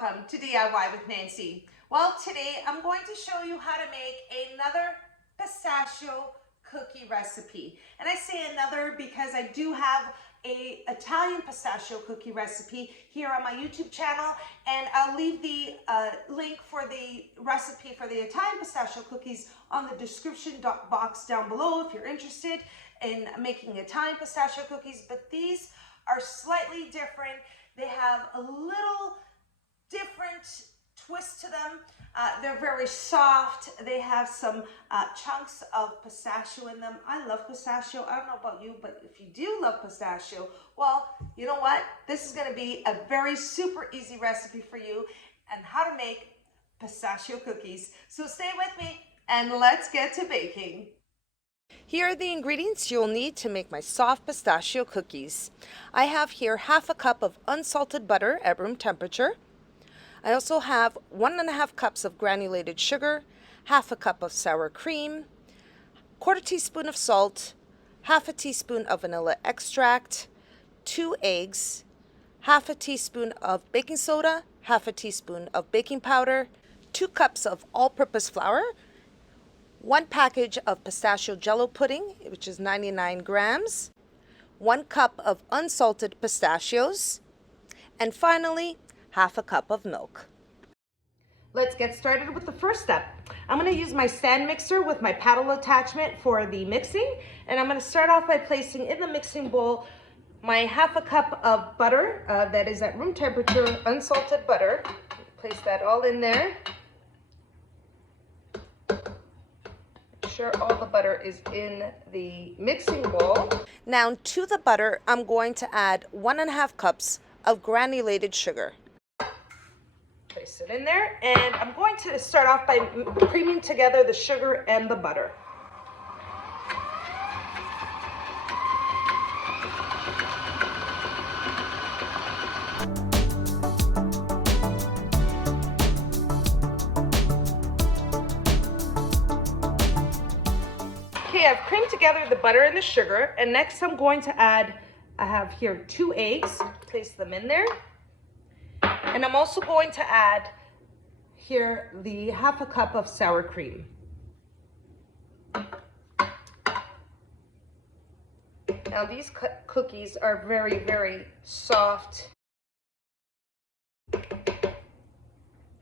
welcome to DIY with Nancy. Well, today I'm going to show you how to make another pistachio cookie recipe. And I say another because I do have an Italian pistachio cookie recipe here on my YouTube channel, and I'll leave the link for the recipe for the Italian pistachio cookies on the description box down below if you're interested in making Italian pistachio cookies. But these are slightly different. They have a little different twist to them. They're very soft. They have some chunks of pistachio in them. I love pistachio. I don't know about you, but if you do love pistachio, well, you know what? This is going to be a very super easy recipe for you and how to make pistachio cookies. So stay with me and let's get to baking. Here are the ingredients you'll need to make my soft pistachio cookies. I have here half a cup of unsalted butter at room temperature. I also have 1.5 cups of granulated sugar, half a cup of sour cream, 1/4 teaspoon of salt, half a teaspoon of vanilla extract, 2 eggs, half a teaspoon of baking soda, half a teaspoon of baking powder, 2 cups of all-purpose flour, 1 package of pistachio jello pudding, which is 99 grams, 1 cup of unsalted pistachios, and finally, half a cup of milk. Let's get started with the first step. I'm going to use my stand mixer with my paddle attachment for the mixing, and I'm going to start off by placing in the mixing bowl my half a cup of butter that is at room temperature, unsalted butter. Place that all in there. Make sure all the butter is in the mixing bowl. Now to the butter, I'm going to add 1.5 cups of granulated sugar. Place it in there, and I'm going to start off by creaming together the sugar and the butter. Okay, I've creamed together the butter and the sugar, and next I'm going to add, I have here 2 eggs, place them in there. And I'm also going to add here the half a cup of sour cream. Now these cookies are very, very soft.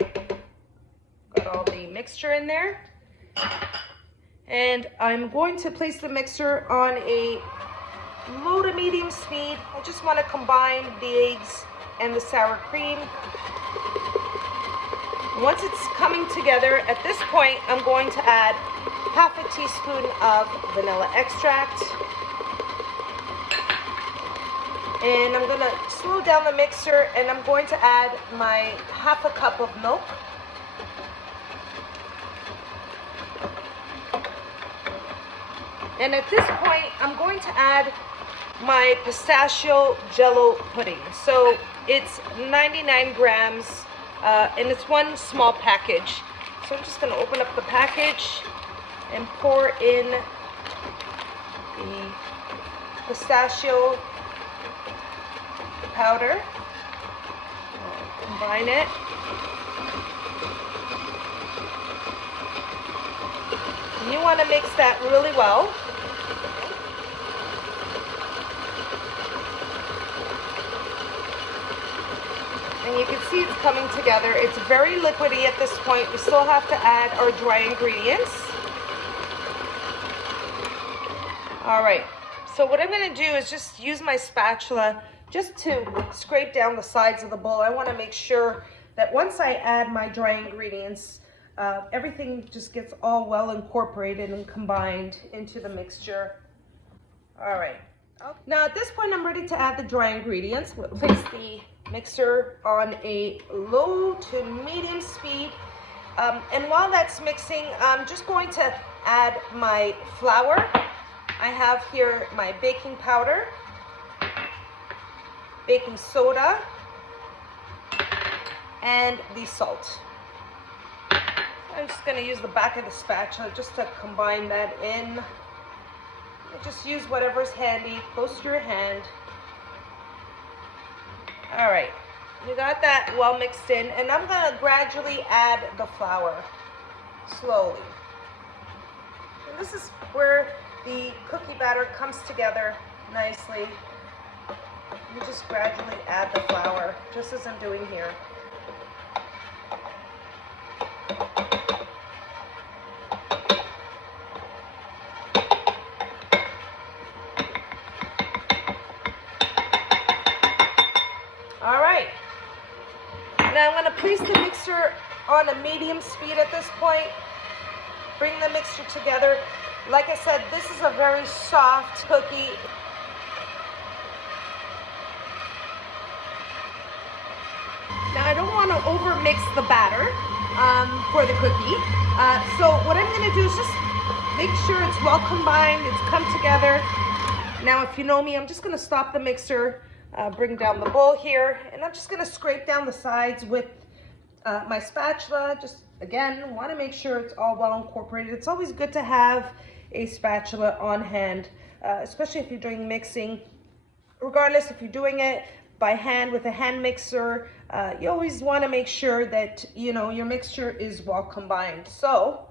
Got all the mixture in there. And I'm going to place the mixer on a low to medium speed. I just want to combine the eggs and the sour cream. Once it's coming together, at this point, I'm going to add half a teaspoon of vanilla extract. And I'm going to slow down the mixer, and I'm going to add my half a cup of milk. And at this point, I'm going to add my pistachio jello pudding. So it's 99 grams and it's 1 small package. So I'm just going to open up the package and pour in the pistachio powder. Combine it. And you want to mix that really well. And you can see it's coming together. It's very liquidy at this point. We still have to add our dry ingredients. All right, so what I'm gonna do is just use my spatula just to scrape down the sides of the bowl. I wanna make sure that once I add my dry ingredients, everything just gets all well incorporated and combined into the mixture. All right, now at this point I'm ready to add the dry ingredients. We'll place the mixer on a low to medium speed, and while that's mixing, I'm just going to add my flour. I have here my baking powder, baking soda, and the salt. I'm just going to use the back of the spatula just to combine that in. Just use whatever's handy, close to your hand. All right, You got that well mixed in, and I'm gonna gradually add the flour, slowly. And this is where the cookie batter comes together nicely. You just gradually add the flour, just as I'm doing here. All right. Now I'm going to place the mixer on a medium speed at this point. Bring the mixture together. Like I said, this is a very soft cookie. Now I don't want to over mix the batter for the cookie. So what I'm going to do is just make sure it's well combined, it's come together. Now if you know me, I'm just going to stop the mixer, bring down the bowl here, and I'm just going to scrape down the sides with my spatula. Just again, want to make sure it's all well incorporated. It's always good to have a spatula on hand, especially if you're doing mixing. Regardless if you're doing it by hand with a hand mixer, you always want to make sure that your mixture is well combined. So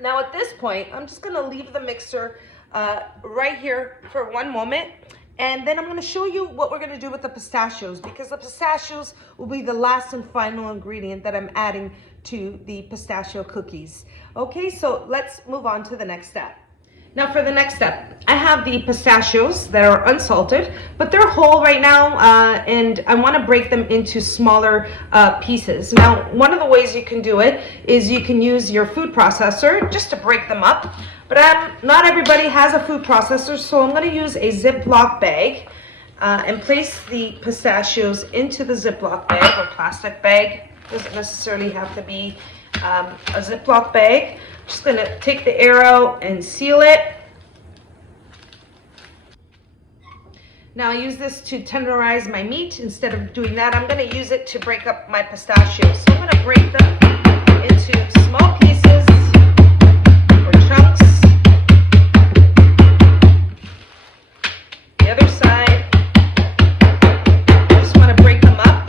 now at this point, I'm just going to leave the mixer right here for one moment, and then I'm going to show you what we're going to do with the pistachios, because the pistachios will be the last and final ingredient that I'm adding to the pistachio cookies. Okay, so let's move on to the next step. Now for the next step, I have the pistachios that are unsalted, but they're whole right now, and I want to break them into smaller pieces. Now, one of the ways you can do it is you can use your food processor just to break them up, but not everybody has a food processor, so I'm going to use a Ziploc bag and place the pistachios into the Ziploc bag or plastic bag. Doesn't necessarily have to be a Ziploc bag. Just going to take the air out and seal it. Now I use this to tenderize my meat. Instead of doing that, I'm going to use it to break up my pistachios. So I'm going to break them into small pieces or chunks. The other side, I just want to break them up.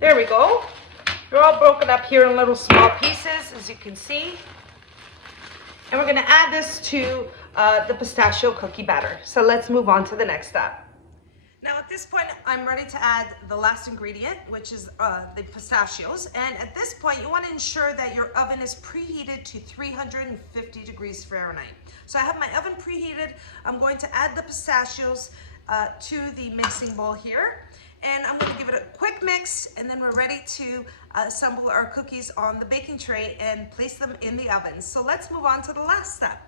There we go. They're all broken up here in little small pieces, as you can see. And we're going to add this to the pistachio cookie batter. So let's move on to the next step. Now at this point, I'm ready to add the last ingredient, which is the pistachios. And at this point, you want to ensure that your oven is preheated to 350 degrees Fahrenheit. So I have my oven preheated. I'm going to add the pistachios to the mixing bowl here. And I'm going to give it a quick mix, and then we're ready to assemble our cookies on the baking tray and place them in the oven. So let's move on to the last step.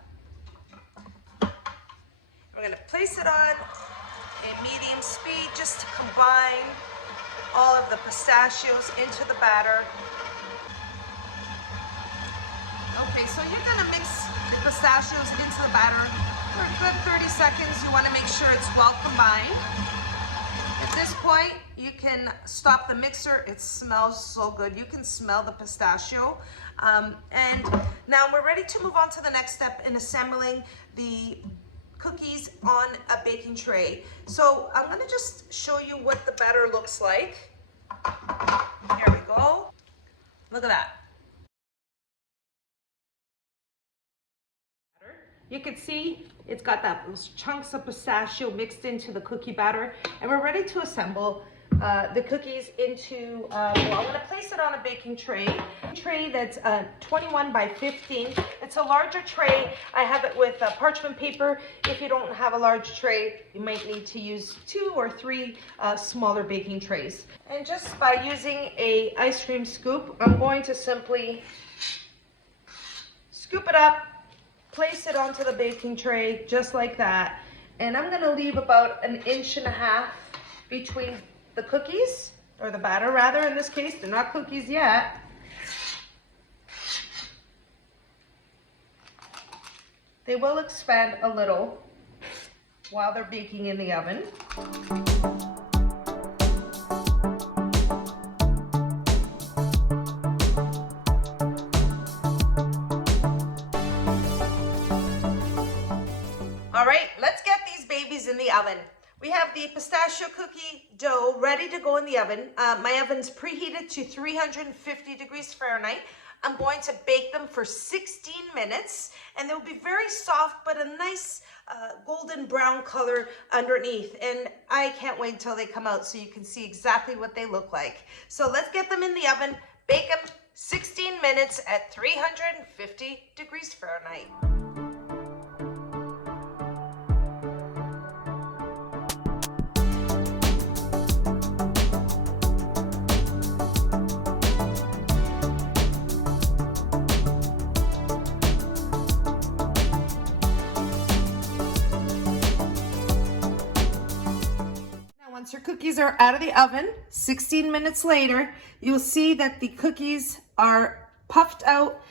We're going to place it on a medium speed just to combine all of the pistachios into the batter. Okay, so you're going to mix the pistachios into the batter for a good 30 seconds. You want to make sure it's well combined. At this point, you can stop the mixer. It smells so good. You can smell the pistachio. And now we're ready to move on to the next step in assembling the cookies on a baking tray. So I'm going to just show you what the batter looks like. Here we go. Look at that. You can see it's got those chunks of pistachio mixed into the cookie batter, and we're ready to assemble the cookies into, well, I'm going to place it on a baking tray. That's 21 by 15. It's a larger tray. I have it with parchment paper. If you don't have a large tray, you might need to use 2 or 3 smaller baking trays. And just by using a ice cream scoop, I'm going to simply scoop it up, place it onto the baking tray just like that, and I'm going to leave about 1.5 inches between the cookies, or the batter rather. In this case, they're not cookies yet. They will expand a little while they're baking in the oven. All right, let's get these babies in the oven. We have the pistachio cookie dough ready to go in the oven. My oven's preheated to 350 degrees Fahrenheit. I'm going to bake them for 16 minutes, and they'll be very soft, but a nice golden brown color underneath. And I can't wait until they come out so you can see exactly what they look like. So let's get them in the oven, bake them 16 minutes at 350 degrees Fahrenheit. Once your cookies are out of the oven, 16 minutes later, you'll see that the cookies are puffed out,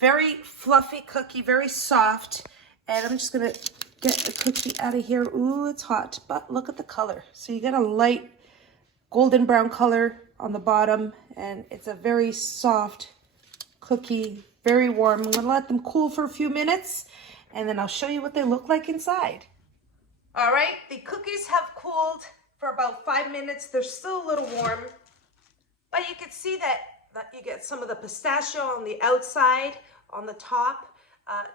very fluffy cookie, very soft. And I'm just gonna get the cookie out of here. Ooh, it's hot, but look at the color. So you get a light golden brown color on the bottom, and it's a very soft cookie, very warm. I'm gonna let them cool for a few minutes, and then I'll show you what they look like inside. All right, the cookies have cooled for about 5 minutes. They're still a little warm, but you can see that you get some of the pistachio on the outside, on the top.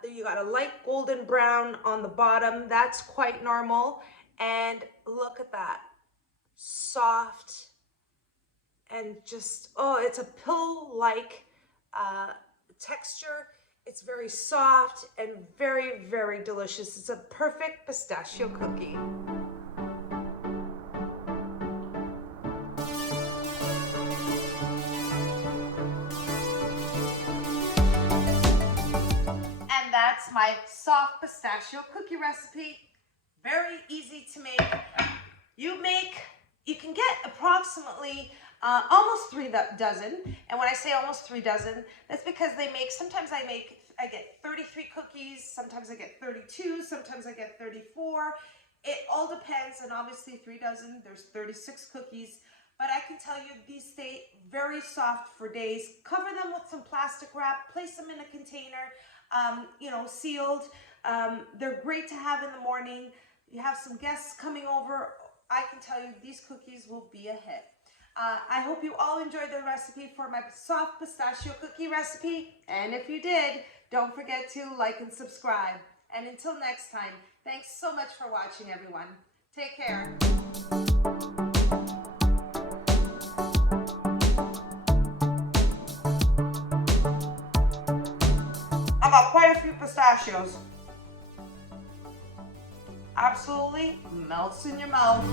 You got a light golden brown on the bottom. That's quite normal. And look at that, soft and just, oh, it's a pill-like texture. It's very soft and very, very delicious. It's a perfect pistachio cookie. That's my soft pistachio cookie recipe. Very easy to make. You can get approximately almost 3 dozen. And when I say almost 3 dozen, that's because sometimes I get 33 cookies, sometimes I get 32, sometimes I get 34. It all depends, and obviously 3 dozen, there's 36 cookies. But I can tell you these stay very soft for days. Cover them with some plastic wrap, place them in a container, sealed. They're great to have in the morning. You have some guests coming over, I can tell you these cookies will be a hit. I hope you all enjoyed the recipe for my soft pistachio cookie recipe. And if you did, don't forget to like and subscribe. And until next time, thanks so much for watching, everyone. Take care. I got quite a few pistachios. Absolutely melts in your mouth.